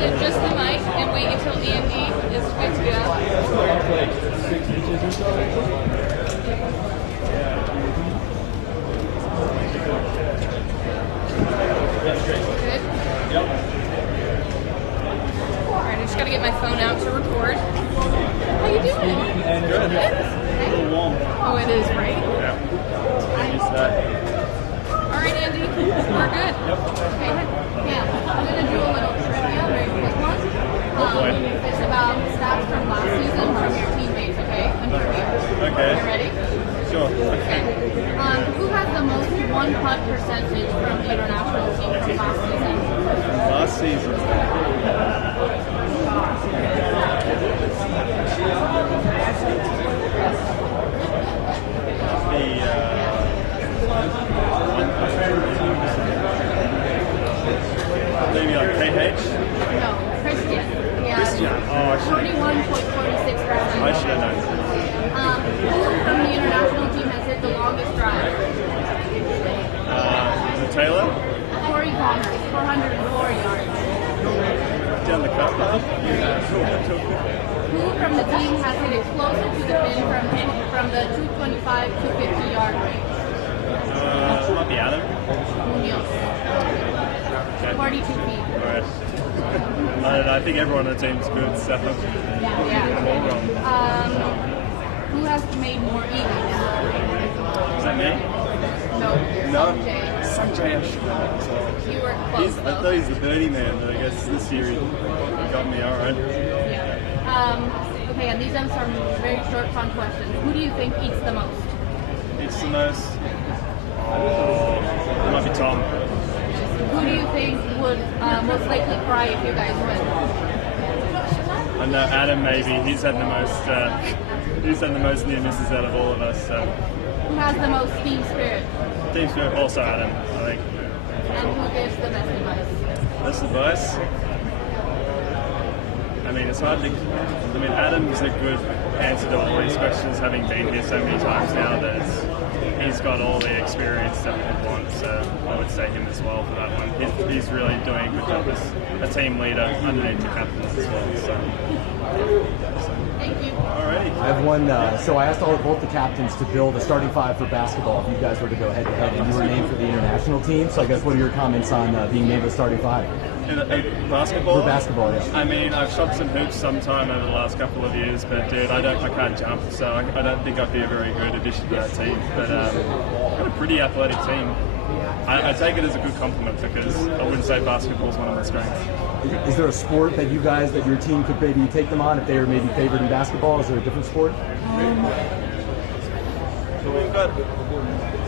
it just the mic and wait until Andy is good to go? Like 6 inches or so. Good? Yep. Alright, I just gotta get my phone out to record. How you doing? Good. Good? A little warm. Oh, it is, right? Yeah. Used that. Alright, Andy, we're good. Okay, yeah, I'm gonna do a little trivia, very quick one. It's about stats from last season from your teammates, okay? Okay. You ready? Sure. Okay. Who has the most one-putt percentage from the international team from last season? Last season. Maybe like KH? No, Christian. Yeah. Christian. Oh, I should 41.46 rounds. I should have known. Who from the international team has hit the longest drive? Is it Taylor? Corey Connors, 404 yards. Down the cup. Who from the team has hit it closer to the pin from the 225 to 50 yard range? It might be Adam. Munoz, 42 feet. Alright. I don't know, I think everyone on the team's good, so I'm all wrong. Who has made more eagles? Is that me? No. Sanjay. Sanjay, I should know that as well. You were close. I thought he's the birdie man, but I guess this year he got me alright. Yeah. Okay, and these are some very short, fun questions. Who do you think eats the most? It's the most. It might be Tom. Who do you think would most likely cry if you guys win? I know Adam maybe. He's had the most. He's had the most near misses out of all of us. So. Who has the most team spirit? Team spirit also Adam, I think. And who gives the best advice? Best advice. I mean, it's hard to. I mean, Adam's a good answer to all these questions, having been here so many times now. That he's got all the experience that we want. So I would say him as well for that one. He's really doing a good job as a team leader underneath the captains as well. So. Thank you. Alrighty. I have one. So I asked both the captains to build a starting five for basketball if you guys were to go head-to-head, and you were named for the international team. So I guess what are your comments on being named the starting five? Basketball? For basketball, yes. I mean, I've shot some hoops sometime over the last couple of years, but dude, I can't jump, so I don't think I'd be a very good addition to that team. But got a pretty athletic team. I take it as a good compliment because I wouldn't say basketball is one of my strengths. Is there a sport that you guys, that your team could maybe take them on if they were maybe favored in basketball? Is there a different sport? So we've got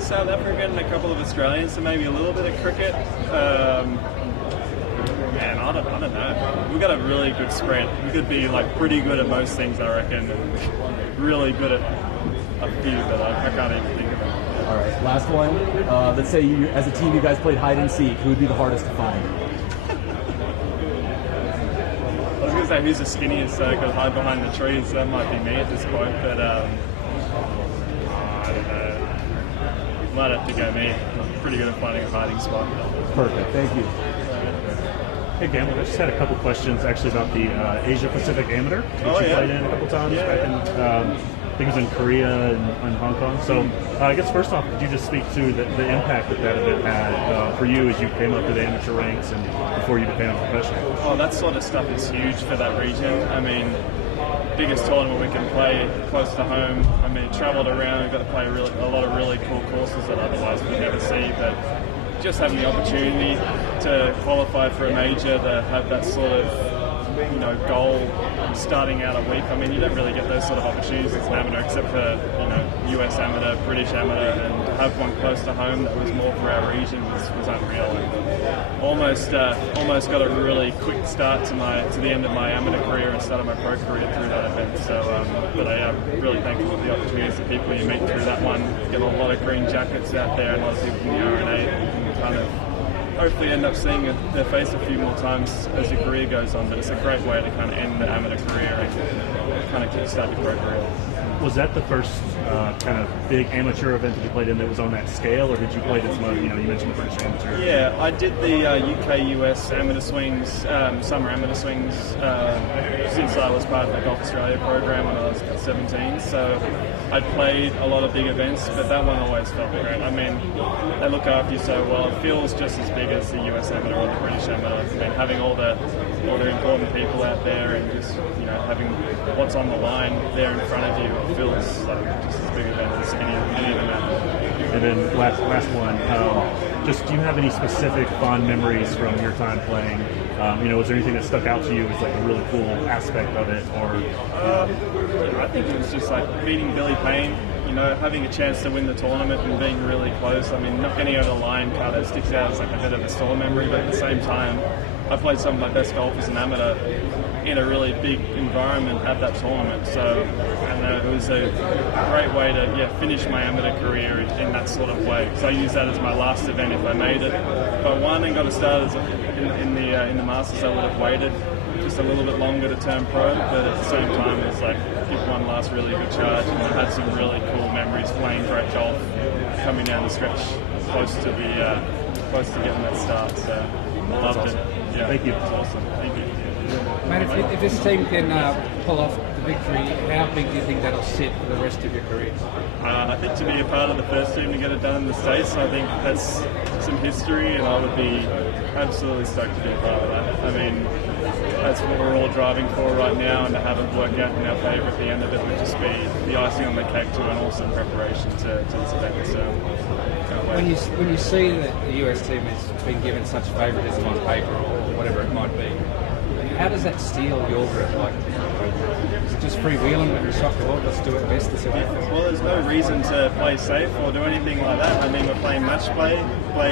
South African and a couple of Australians, so maybe a little bit of cricket. Man, I don't know. We've got a really good spread. We could be like pretty good at most things, I reckon, and really good at a few that I can't even think of it. All right, last one. Let's say you, as a team, you guys played hide and seek. Who would be the hardest to find? I was going to say who's the skinniest, so I could hide behind the trees. That might be me at this point, but I don't know. Might have to go me. I'm pretty good at finding a hiding spot. Perfect. Thank you. Hey Gamble, I just had a couple questions actually about the Asia Pacific Amateur that you played in a couple times back in, I think it was in Korea and Hong Kong. So I guess first off, could you just speak to the impact that event had for you as you came up to the amateur ranks and before you became a professional? Oh, that sort of stuff is huge for that region. I mean, biggest tournament we can play close to home. I mean, travelled around, we've got to play a lot of really cool courses that otherwise we'd never see, but just having the opportunity to qualify for a major, to have that sort of, goal starting out a week. I mean, you don't really get those sort of opportunities as an amateur, except for, US amateur, British amateur, and to have one close to home that was more for our region was unreal. And almost got a really quick start to the end of my amateur career and started my pro career through that event. So, but I am really thankful for the opportunities, the people you meet through that one. Get a lot of green jackets out there, and a lot of people from the RNA and kind of hopefully end up seeing their face a few more times as your career goes on. But it's a great way to kind of end the amateur career and kind of kickstart your pro career. Was that the first kind of big amateur event that you played in that was on that scale, or did you play this? You mentioned the British Amateur. Yeah, I did the UK-US Amateur Swings, Summer Amateur Swings, since I was part of the Golf Australia program when I was 17. So I'd played a lot of big events, but that one always felt great. I mean, they look after you so well. It feels just as big as the US Amateur or the British Amateur. I mean, having all the important people out there and just having what's on the line there in front of you, it feels like just as big event as any other event. And then last one, just do you have any specific fond memories from your time playing? Was there anything that stuck out to you as like a really cool aspect of it, or? I think it was just like beating Billy Payne. Having a chance to win the tournament and being really close. I mean, not getting over the line kind of sticks out as like a bit of a store memory, but at the same time, I played some of my best golf as an amateur in a really big environment at that tournament. So, it was a great way to finish my amateur career in that sort of way. So I used that as my last event if I made it. If I won and got a start in the Masters, I would have waited just a little bit longer to turn pro, but at the same time it was like give one last really good charge, and I had some really cool memories playing great golf coming down the stretch close to getting that start, so loved it. Yeah, thank you. It was awesome. Thank you. Mate, if this team can pull off the victory, how big do you think that'll sit for the rest of your career? I think to be a part of the first team to get it done in the States, I think that's some history, and I would be absolutely stoked to be a part of that. I mean, that's what we're all driving for right now, and to have it work out in our favour at the end of it would just be the icing on the cake to an awesome preparation to this event. So, when you see that the US team has been given such favouritism on paper or whatever it might be, how does that steal your grip? Like, is it just freewheeling when you shot the ball? Let's do it best this event. Well, there's no reason to play safe or do anything like that. I mean, we're playing match play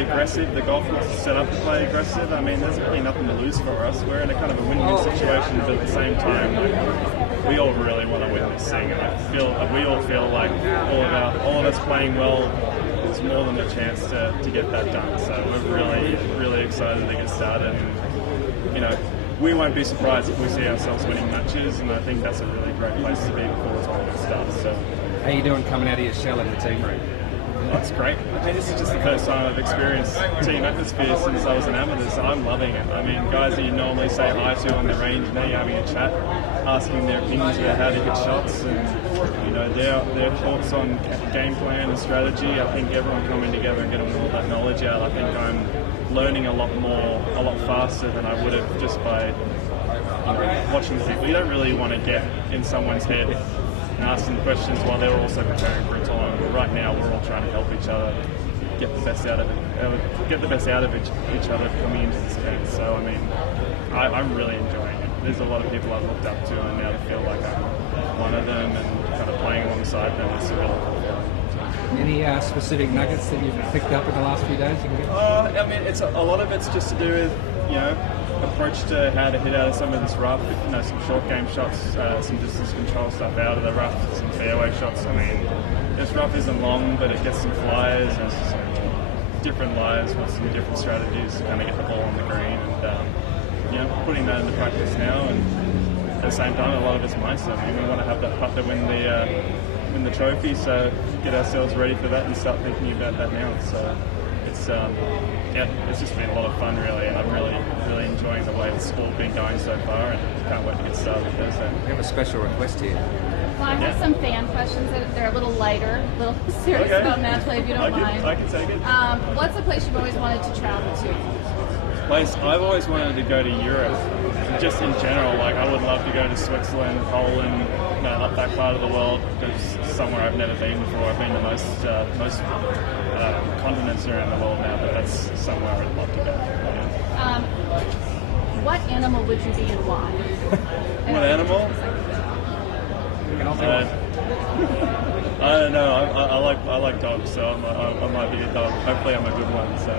aggressive. The golf course is set up to play aggressive. I mean, there's really nothing to lose for us. We're in a kind of a win-win situation, but at the same time, we all really want to win this thing. And we all feel like all of us playing well is more than a chance to get that done. So we're really, really excited to get started. And, we won't be surprised if we see ourselves winning matches, and I think that's a really great place to be before this tournament starts. So, how you doing coming out of your shell in the team room? That's great. I mean, this is just the first time I've experienced team atmosphere since I was an amateur, so I'm loving it. I mean, guys that you normally say hi to on the range, now you're having a chat, asking their opinions about how to hit shots, and their thoughts on game plan and strategy. I think everyone coming together and getting all that knowledge out. I think I'm learning a lot faster than I would have just by watching people. You don't really want to get in someone's head and ask them questions while they're also preparing for a tournament. But right now, we're all trying to help each other get the best out of each other coming into this event. So I mean, I'm really enjoying it. There's a lot of people I've looked up to, and now to feel like I'm one of them and kind of playing alongside them is really cool. Any specific nuggets that you've picked up in the last few days? I mean, a lot of it's just to do with approach to how to hit out of some of this rough. Some short game shots, some distance control stuff out of the rough, some fairway shots. I mean, this rough isn't long, but it gets some flyers. There's some different lies with some different strategies to kind of get the ball on the green, and putting that into practice now. And at the same time, a lot of it's mindset. I mean, we want to have that putt to win the trophy, so get ourselves ready for that and start thinking about that now. So it's just been a lot of fun, really, and I'm really, really enjoying the way it's all been going so far, and can't wait to get started Thursday. We have a special request here. Well, I have some fan questions that they're a little lighter, a little serious about match play, if you don't mind. I can take it. What's a place you've always wanted to travel to? Place I've always wanted to go to Europe, just in general. Like, I would love to go to Switzerland, Poland, up that part of the world. There's somewhere I've never been before. I've been to most continents around the world now, but that's somewhere I'd love to go. Yeah. What animal would you be and why? What animal? I don't know. I like dogs, so I might be a dog. Hopefully, I'm a good one, so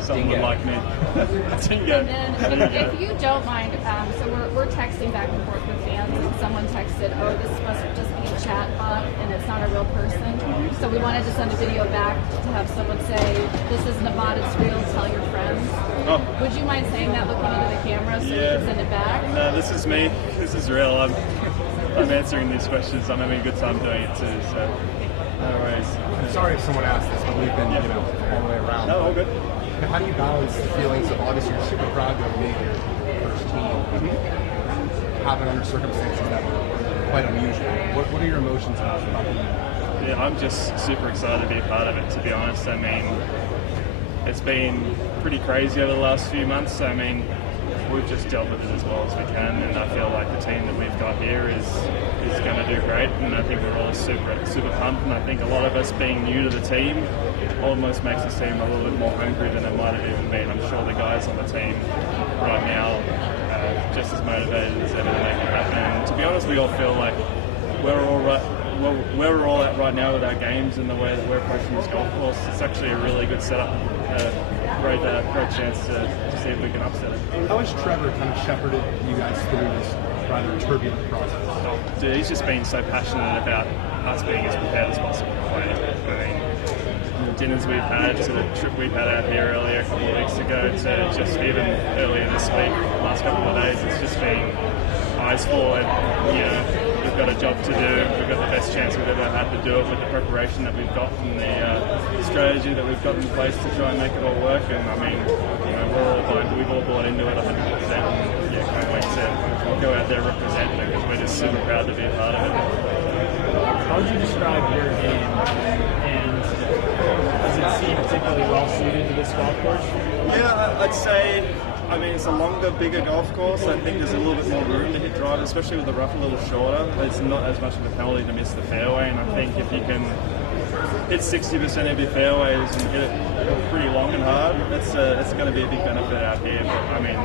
someone would like me. And then, if you don't mind, so we're texting back and forth with fans, and someone texted, "Oh, this must just be a chat bot, and it's not a real person." So we wanted to send a video back to have someone say, "This isn't a bot; it's real. Tell your friends." Oh. Would you mind saying that looking into the camera so we can send it back? No, this is me. This is real. I'm answering these questions. I'm having a good time doing it too. So, no worries. I'm sorry if someone asked this, but we've been, all the way around. No, all good. How do you balance the feelings of obviously you're super proud to have made your first team, happen under circumstances that were quite unusual? What are your emotions about the Yeah, I'm just super excited to be a part of it, to be honest. I mean, it's been pretty crazy over the last few months. I mean, we've just dealt with it as well as we can, and I feel like the team that we've got here is going to do great, and I think we're all super pumped, and I think a lot of us being new to the team almost makes us seem a little bit more hungry than it might have even been. I'm sure the guys on the team right now are just as motivated as ever to make it happen, and to be honest, we all feel like we're all right. Well, where we're all at right now with our games and the way that we're approaching this golf course, it's actually a really good setup. Great chance to see if we can upset it. How has Trevor kind of shepherded you guys through this rather turbulent process? Oh, dude, he's just been so passionate about us being as prepared as possible to play. I mean, the dinners we've had, to the trip we've had out here earlier a couple of weeks ago, to just even earlier this week, last couple of days, it's just been eyes forward. We've got a job to do. We've got the best chance we've ever had to do it with the preparation that we've got and the strategy that we've got in place to try and make it all work. And I mean, we've all bought into it 100%. And can't wait to go out there and represent it because we're just super proud to be a part of it. How would you describe your game, and does it seem particularly well suited to this golf course? Yeah, I'd say. I mean, it's a longer, bigger golf course. I think there's a little bit more room to hit drive, especially with the rough a little shorter. It's not as much of a penalty to miss the fairway, and I think if you can hit 60% of your fairways and hit it pretty long and hard, it's going to be a big benefit out here. But I mean,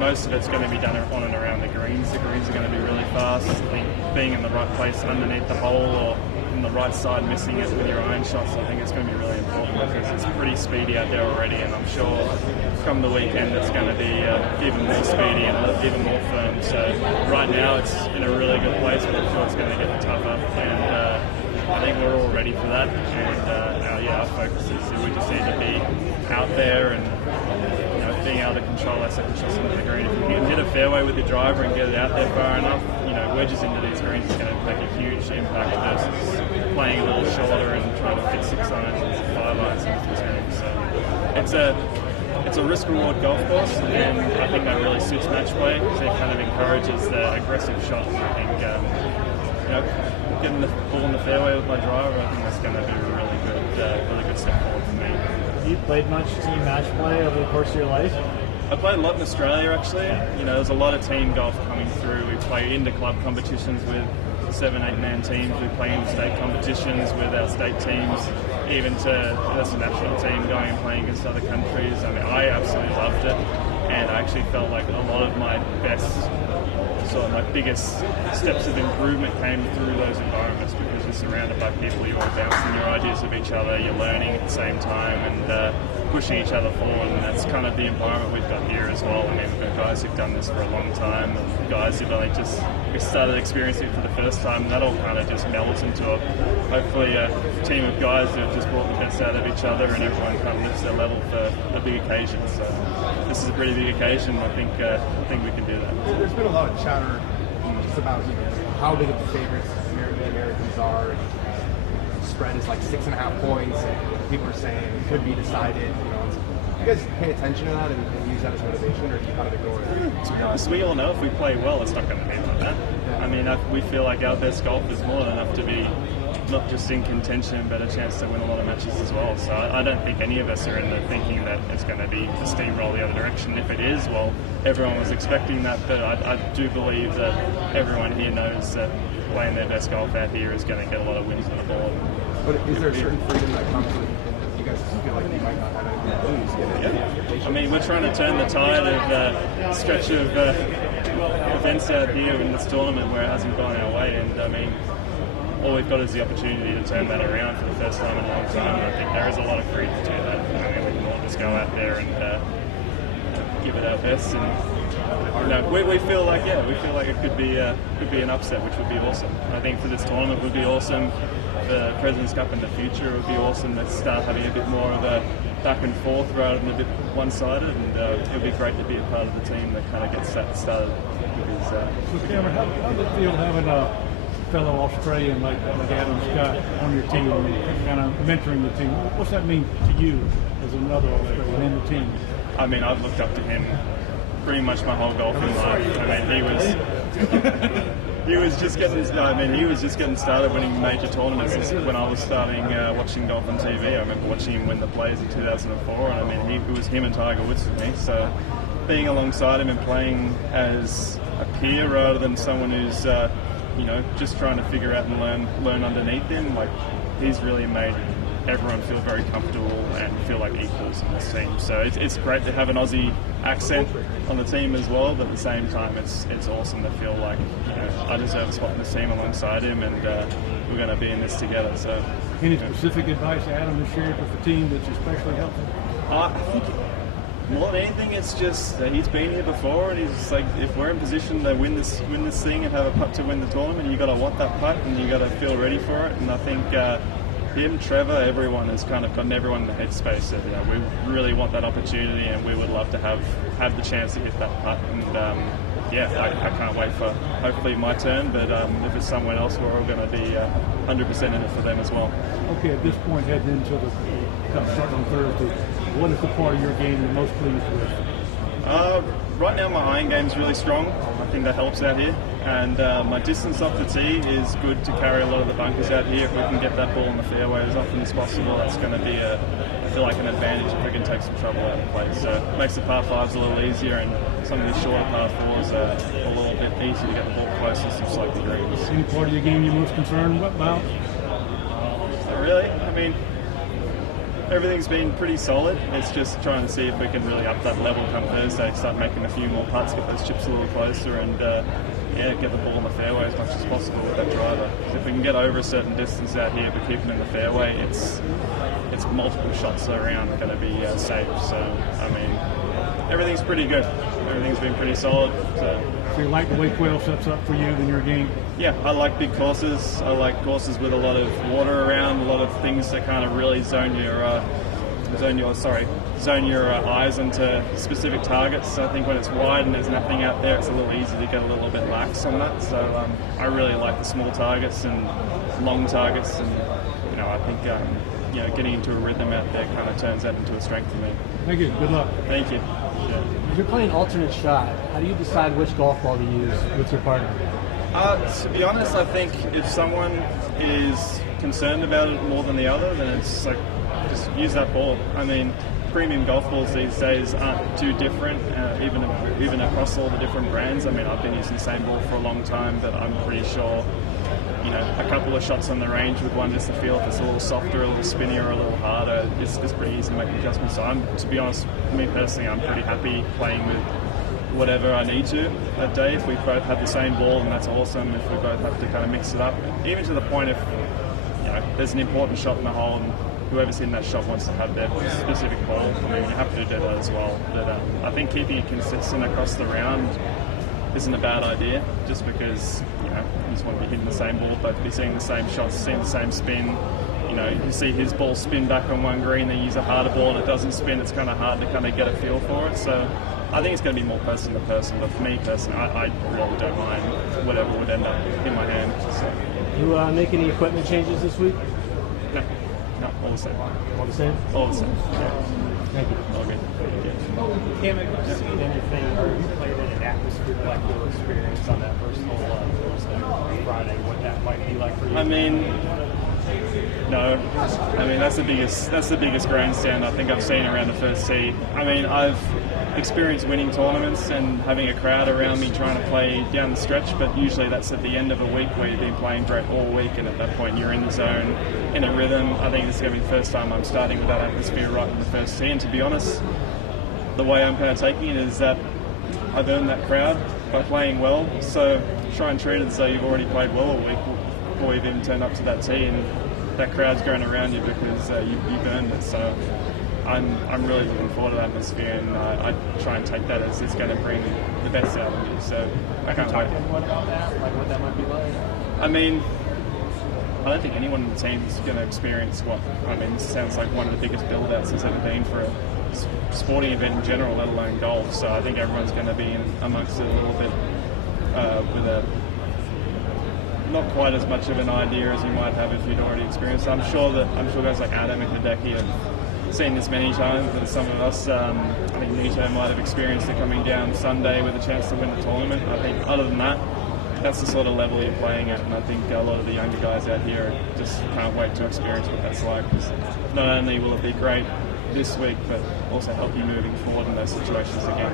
most of it's going to be done on and around the greens. The greens are going to be really fast. I think being in the right place underneath the hole or on the right side, missing it with your iron shots, I think it's going to be really important because it's pretty speedy out there already, and I'm sure come the weekend it's going to be even more speedy and even more firm. So right now it's in a really good place, but I'm sure it's going to get tougher, and I think we're all ready for that. And our focus is we just need to be out there and being able to control that second shot into the green. If you can hit a fairway with your driver and get it out there far enough, wedges into these greens is going to make a huge impact versus playing a little shorter and trying to fit 6 irons and 5 irons into these greens. So it's a risk-reward golf course, and I think that really suits match play because it kind of encourages the aggressive shot. And I think getting the ball in the fairway with my driver, I think that's going to be a really good step forward for me. Have you played much team match play over the course of your life? I played a lot in Australia actually. There's a lot of team golf coming through. We play inter-club competitions with 7-8-man teams. We play in state competitions with our state teams, even to as a national team going and playing against other countries. I mean, I absolutely loved it, and I actually felt like a lot of my biggest steps of improvement came through those environments because you're surrounded by people, you're all bouncing your ideas of each other, you're learning at the same time and pushing each other forward, and that's kind of the environment we've got here as well. I mean, we've got guys who've done this for a long time, and guys who've only just started experiencing it for the first time, and that all kind of just melds into hopefully a team of guys who have just brought the best out of each other, and everyone kind of lifts their level for a big occasion. So this is a pretty big occasion. I think we can do that. There's been a lot of chatter just about how big of the favorites the Americans are. The spread is like 6.5 points, and people are saying it could be decided. Do you guys pay attention to that and use that as motivation, or do you kind of ignore it? To be honest, we all know if we play well, it's not going to be like that. I mean, we feel like our best golf is more than enough to be not just in contention, but a chance to win a lot of matches as well. So I don't think any of us are in the thinking that it's going to be a steamroll the other direction. If it is, well, everyone was expecting that, but I do believe that everyone here knows that playing their best golf out here is going to get a lot of wins on the board. But is there a certain freedom that comes with you guys feel like you might not have anything to lose? Yeah. I mean, we're trying to turn the tide of stretch of events out here in this tournament where it hasn't gone our way, and I mean, all we've got is the opportunity to turn that around for the first time in a long time, and I think there is a lot of freedom to do that. I mean, we can all just go out there and give it our best and We feel like it could be an upset, which would be awesome. I think for this tournament would be awesome. The President's Cup in the future it would be awesome. Let's start having a bit more of a back and forth rather than a bit one-sided, and it would be great to be a part of the team that kind of gets that started. So Cameron, how does it feel having a fellow Australian like Adam Scott on your team and kind of mentoring the team? What's that mean to you as another Australian in the team? I mean, I've looked up to him pretty much my whole golfing life. I mean, he was just getting started winning major tournaments when I was starting watching golf on TV. I remember watching him win the Players in 2004, and I mean, it was him and Tiger Woods with me. So being alongside him and playing as a peer rather than someone who's just trying to figure out and learn underneath him, like, he's really made everyone feel very comfortable and feel like equals in this team. So it's great to have an Aussie accent on the team as well, but at the same time it's awesome to feel like I deserve a spot in this team alongside him, and we're going to be in this together. So, any specific advice Adam has shared with the team that's especially helpful? I think more than anything, it's just that he's been here before, and he's like, if we're in position to win this thing and have a putt to win the tournament, you got to want that putt and you got to feel ready for it. And I think him, Trevor, everyone has kind of gotten everyone in the headspace of, we really want that opportunity and we would love to have the chance to hit that putt. And I can't wait for hopefully my turn, but if it's someone else, we're all going to be 100% in it for them as well. Okay, at this point, heading into the Cup starting on Thursday, what is the part of your game you're most pleased with? Right now, my iron game's really strong. I think that helps out here. And my distance off the tee is good to carry a lot of the bunkers out here. If we can get that ball in the fairway as often as possible, that's going to be, I feel like, an advantage if we can take some trouble out of play. So it makes the par 5s a little easier, and some of these shorter par 4s are a little bit easier to get the ball close to some slopey greens. Any part of your game you're most concerned about? Not really. I mean, everything's been pretty solid. It's just trying to see if we can really up that level come Thursday, start making a few more putts, get those chips a little closer, and get the ball in the fairway as much as possible with that driver. Because if we can get over a certain distance out here but keep it in the fairway, it's multiple shots around going to be safe. So, I mean, everything's pretty good. Everything's been pretty solid. So you like the way 12 sets up for you in your game? Yeah, I like big courses. I like courses with a lot of water around, a lot of things that kind of really zone your eyes into specific targets. So I think when it's wide and there's nothing out there, it's a little easy to get a little bit lax on that. So I really like the small targets and long targets, and I think getting into a rhythm out there kind of turns that into a strength for me. Thank you. Good luck. Thank you. Yeah. If you're playing alternate shot, how do you decide which golf ball to use with your partner? To be honest, I think if someone is concerned about it more than the other, then it's like, just use that ball. I mean, premium golf balls these days aren't too different, even across all the different brands. I mean, I've been using the same ball for a long time, but I'm pretty sure, a couple of shots on the range with one just to feel if it's a little softer, a little spinnier, or a little harder, it's pretty easy to make adjustments. So to be honest, me personally, I'm pretty happy playing with whatever I need to that day. If we both have the same ball, and that's awesome. If we both have to kind of mix it up, even to the point if there's an important shot in the hole and whoever's hitting that shot wants to have their specific ball, I mean, you have to do that as well. But I think keeping it consistent across the round isn't a bad idea, just because you just want to be hitting the same ball, both be seeing the same shots, seeing the same spin. You see his ball spin back on one green, then use a harder ball and it doesn't spin. It's kind of hard to kind of get a feel for it. So I think it's going to be more person to person, but for me personally, I really don't mind whatever would end up in my hand. So. You make any equipment changes this week? No, all the same. All the same? All the same, yeah. Thank you. All good. Cam, have you seen anything, or you played in an atmosphere like your experience on that first hole Thursday, Friday, what that might be like for you? I mean, no. I mean, that's the biggest grandstand I think I've seen around the first tee. I mean, I've experienced winning tournaments and having a crowd around me trying to play down the stretch, but usually that's at the end of a week where you've been playing great all week, and at that point you're in the zone, in a rhythm. I think this is going to be the first time I'm starting with that atmosphere right in the first tee, and to be honest, the way I'm kind of taking it is that I've earned that crowd by playing well, so try and treat it as though you've already played well all week before you've even turned up to that tee, and that crowd's going around you because you've earned it. So I'm really looking forward to the atmosphere, and I try and take that as it's going to bring the best out of me. So I can't wait. What about that? Like what that might be like? I mean, I don't think anyone in the team is going to experience what, I mean, this sounds like one of the biggest build-outs there's ever been for a sporting event in general, let alone golf. So I think everyone's going to be in amongst it a little bit with a not quite as much of an idea as you might have if you'd already experienced it. I'm sure guys like Adam and Hideki have seen this many times, but some of us, I think Nito might have experienced it coming down Sunday with a chance to win the tournament. I think other than that, that's the sort of level you're playing at, and I think a lot of the younger guys out here just can't wait to experience what that's like, because not only will it be great this week, but also help you moving forward in those situations again.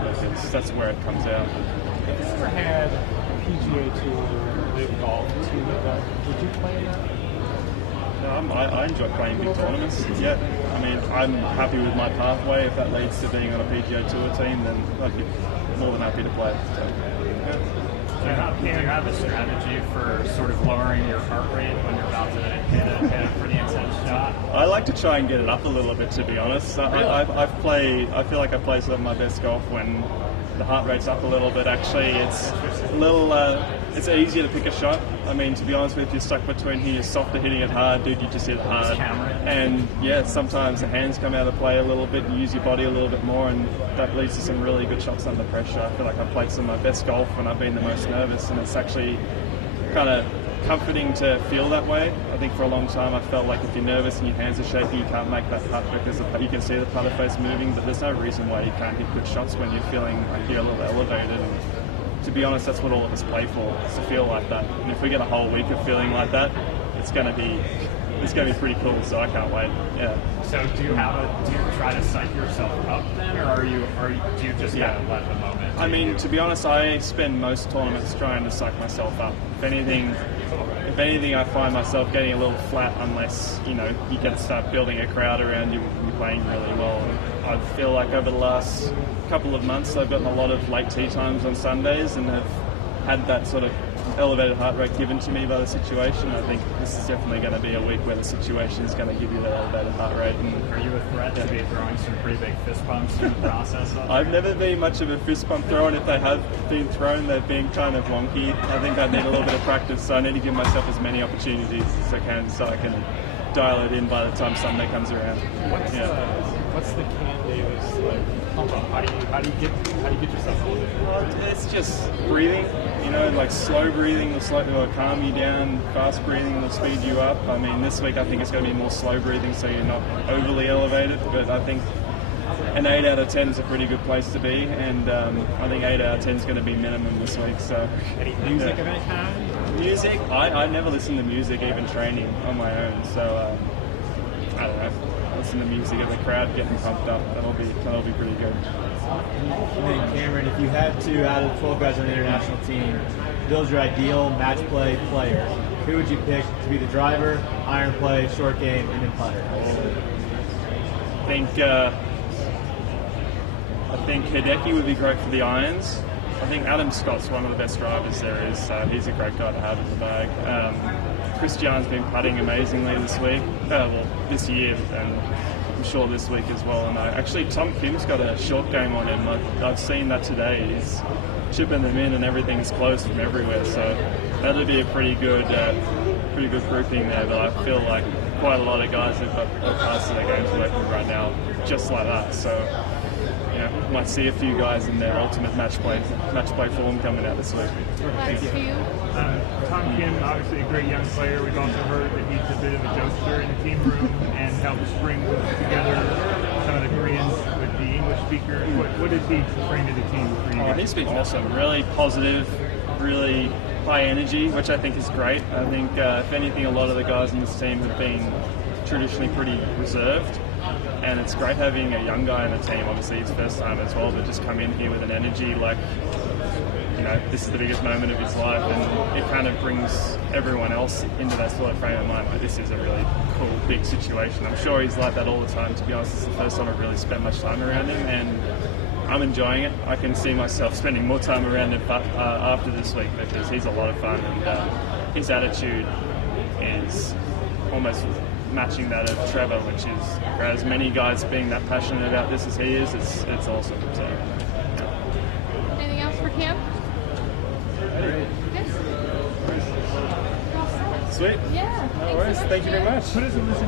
That's where it comes out. Have you ever had PGA Tour live golf team event? Would you play in that? I enjoy playing big tournaments. Yeah, I mean, I'm happy with my pathway. If that leads to being on a PGA Tour team, then I'd be more than happy to play. So, yeah. Do you have a strategy for sort of lowering your heart rate when you're about to hit a pretty intense shot? I like to try and get it up a little bit, to be honest. I feel like I play some of my best golf when the heart rate's up a little bit. Actually, it's a little. It's easier to pick a shot. I mean, to be honest with you, stuck between here, you're softer hitting it hard, dude, you just hit it hard. And yeah, sometimes the hands come out of play a little bit, you use your body a little bit more, and that leads to some really good shots under pressure. I feel like I've played some of my best golf when I've been the most nervous, and it's actually kind of comforting to feel that way. I think for a long time I felt like if you're nervous and your hands are shaky, you can't make that putt because you can see the putter face moving, but there's no reason why you can't hit good shots when you're feeling like you're a little elevated. And to be honest, that's what all of us play for, is to feel like that. And if we get a whole week of feeling like that, it's going to be pretty cool. So I can't wait. Yeah. So do you try to psych yourself up then, or do you just kind of let the moment? I mean, to be honest, I spend most tournaments trying to psych myself up. If anything, I find myself getting a little flat unless you can start building a crowd around you and you're playing really well. I feel like over the last couple of months I've gotten a lot of late tee times on Sundays and have had that sort of elevated heart rate given to me by the situation. I think this is definitely going to be a week where the situation is going to give you that elevated heart rate. And are you a threat to be throwing some pretty big fist bumps in the process? I've never been much of a fist bump thrower, and if they have been thrown, they've been kind of wonky. I think I need a little bit of practice, so I need to give myself as many opportunities as I can so I can dial it in by the time Sunday comes around. What's the Cam Davis like pump up? How do you get yourself elevated? Well, it's just breathing. Like slow breathing will calm you down. Fast breathing will speed you up. I mean, this week I think it's going to be more slow breathing, so you're not overly elevated. But I think an 8 out of 10 is a pretty good place to be, and I think 8 out of 10 is going to be minimum this week. So, any music of any kind? Music? I never listen to music, even training on my own. So I don't know. Listen to music and the crowd getting pumped up. That'll be pretty good. Hey Cameron, if you had to, out of the 12 guys on the international team, build your ideal match play player, who would you pick to be the driver, iron play, short game, and then putter? I think Hideki would be great for the irons. I think Adam Scott's one of the best drivers there is. He's a great guy to have in the bag. Christian's been putting amazingly this week, this year, and I'm sure this week as well. And actually, Tom Kim's got a short game on him. I've seen that today. He's chipping them in, and everything's close from everywhere. So that'll be a pretty good grouping there. But I feel like quite a lot of guys have got parts of their games working right now, just like that. So might see a few guys in their ultimate match play form coming out this week. Thank you. Tom Kim, obviously a great young player. We've also heard that he's a bit of a jokester in the team room and helps bring together some of the Koreans with the English speaker. What does he bring to the team for you? He's been awesome. Really positive, really high energy, which I think is great. I think, if anything, a lot of the guys in this team have been traditionally pretty reserved. And it's great having a young guy in the team, obviously his first time as well, but just come in here with an energy like, this is the biggest moment of his life, and it kind of brings everyone else into that sort of frame of mind. But this is a really cool, big situation. I'm sure he's like that all the time. To be honest, it's the first time I've really spent much time around him, and I'm enjoying it. I can see myself spending more time around him after this week because he's a lot of fun, and his attitude is almost matching that of Trevor, which is as many guys being that passionate about this as he is. It's awesome. So. Anything else for Cam? Good. Sweet. Yeah. No worries. Thank you very much. Who doesn't listen to